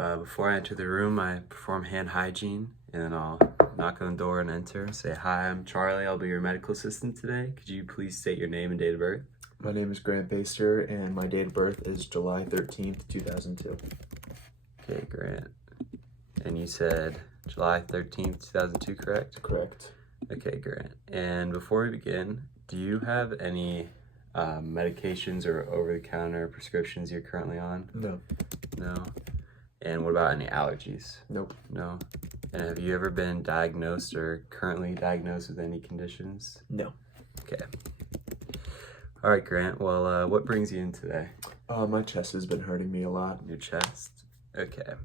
Before I enter the room, I perform hand hygiene, and then I'll knock on the door and enter. Say, "Hi, I'm Charlie. I'll be your medical assistant today. Could you please state your name and date of birth?" My name is Grant Baster, and my date of birth is July 13th, 2002. Okay, Grant. And you said July 13th, 2002, correct? Correct. Okay, Grant. And before we begin, do you have any medications or over-the-counter prescriptions you're currently on? No. No. And what about any allergies? Nope. No. And have you ever been diagnosed or currently diagnosed with any conditions? No. Okay. All right, Grant. Well, what brings you in today? My chest has been hurting me a lot. Your chest? Okay.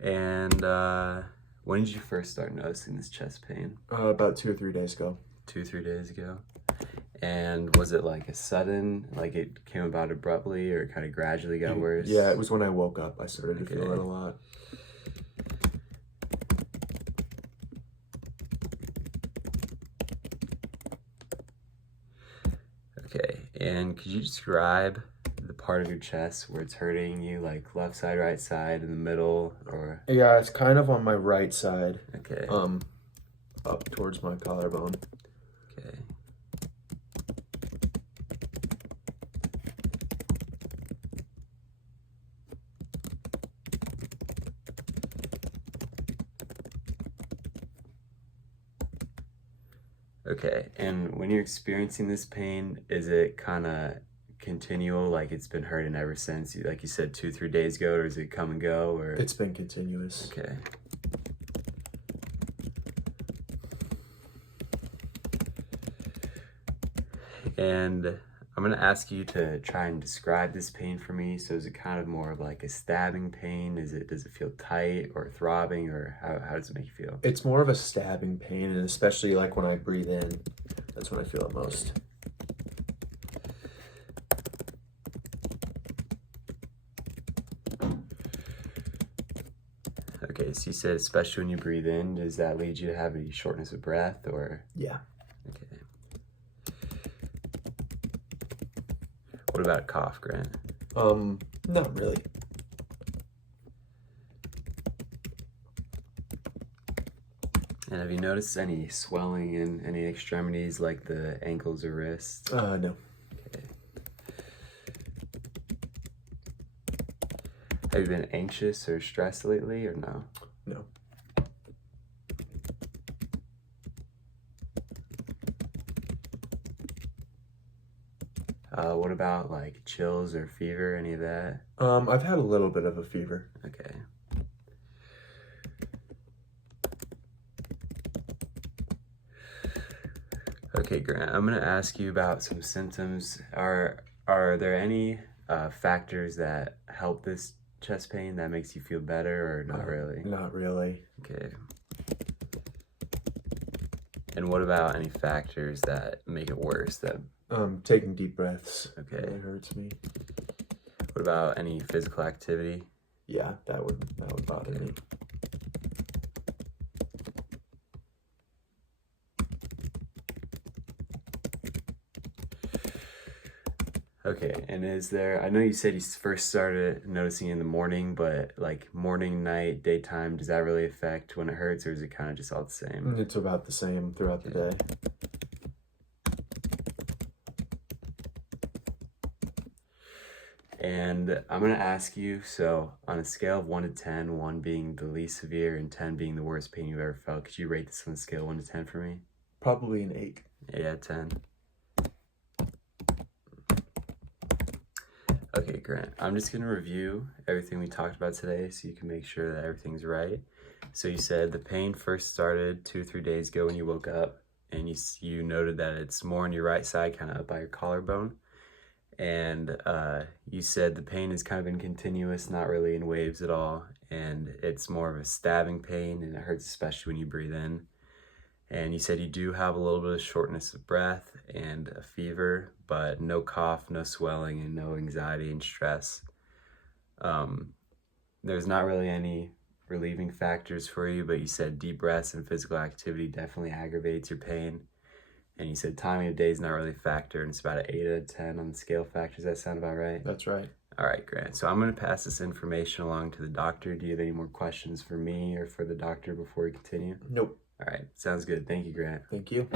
And when did you first start noticing this chest pain? About 2 or 3 days ago. 2 or 3 days ago? And was it like a sudden, like it came about abruptly or kind of gradually got worse? Yeah, it was when I woke up. I started to feel Okay. it a lot. Okay, and could you describe the part of your chest where it's hurting you, like left side, right side, in the middle, or? Yeah, it's kind of on my right side. Okay. Up towards my collarbone. Okay. Okay, and when you're experiencing this pain, is it kind of continual, like it's been hurting ever since, like you said, 2, 3 days ago, or does it come and go, or? It's been continuous. Okay. And I'm gonna ask you to try and describe this pain for me. So is it kind of more of like a stabbing pain? Does it feel tight or throbbing, or how does it make you feel? It's more of a stabbing pain, and especially like when I breathe in, that's when I feel it most. Okay, so you said especially when you breathe in, does that lead you to have any shortness of breath, or? Yeah. Okay. What about cough, Grant? Not really. And have you noticed any swelling in any extremities, like the ankles or wrists? No. Okay. Have you been anxious or stressed lately, or no? No. What about like chills or fever, any of that? I've had a little bit of a fever. Okay. Okay, Grant, I'm gonna ask you about some symptoms. Are there any factors that help this chest pain that makes you feel better, or not really? Not really. Okay. And what about any factors that make it worse? That Taking deep breaths. Okay. Really hurts me. What about any physical activity? Yeah, that would bother me. Okay, and is there, I know you said you first started noticing in the morning, but like morning, night, daytime, does that really affect when it hurts, or is it kind of just all the same? It's about the same throughout the day. And I'm gonna ask you, so on a scale of 1 to 10, 1 being the least severe and 10 being the worst pain you've ever felt, could you rate this on a scale of 1 to 10 for me? Probably an 8. 8 out of 10. Okay, Grant, I'm just gonna review everything we talked about today so you can make sure that everything's right. So you said the pain first started 2 or 3 days ago when you woke up, and you noted that it's more on your right side, kind of up by your collarbone. And you said the pain has kind of been continuous, not really in waves at all, and it's more of a stabbing pain, and it hurts especially when you breathe in. And you said you do have a little bit of shortness of breath and a fever, but no cough, no swelling, and no anxiety and stress. There's not really any relieving factors for you, but you said deep breaths and physical activity definitely aggravates your pain. And you said timing of day is not really a factor, and it's about an 8 out of 10 on the scale factors. Does that sound about right? That's right. All right, Grant. So I'm going to pass this information along to the doctor. Do you have any more questions for me or for the doctor before we continue? Nope. All right. Sounds good. Thank you, Grant. Thank you.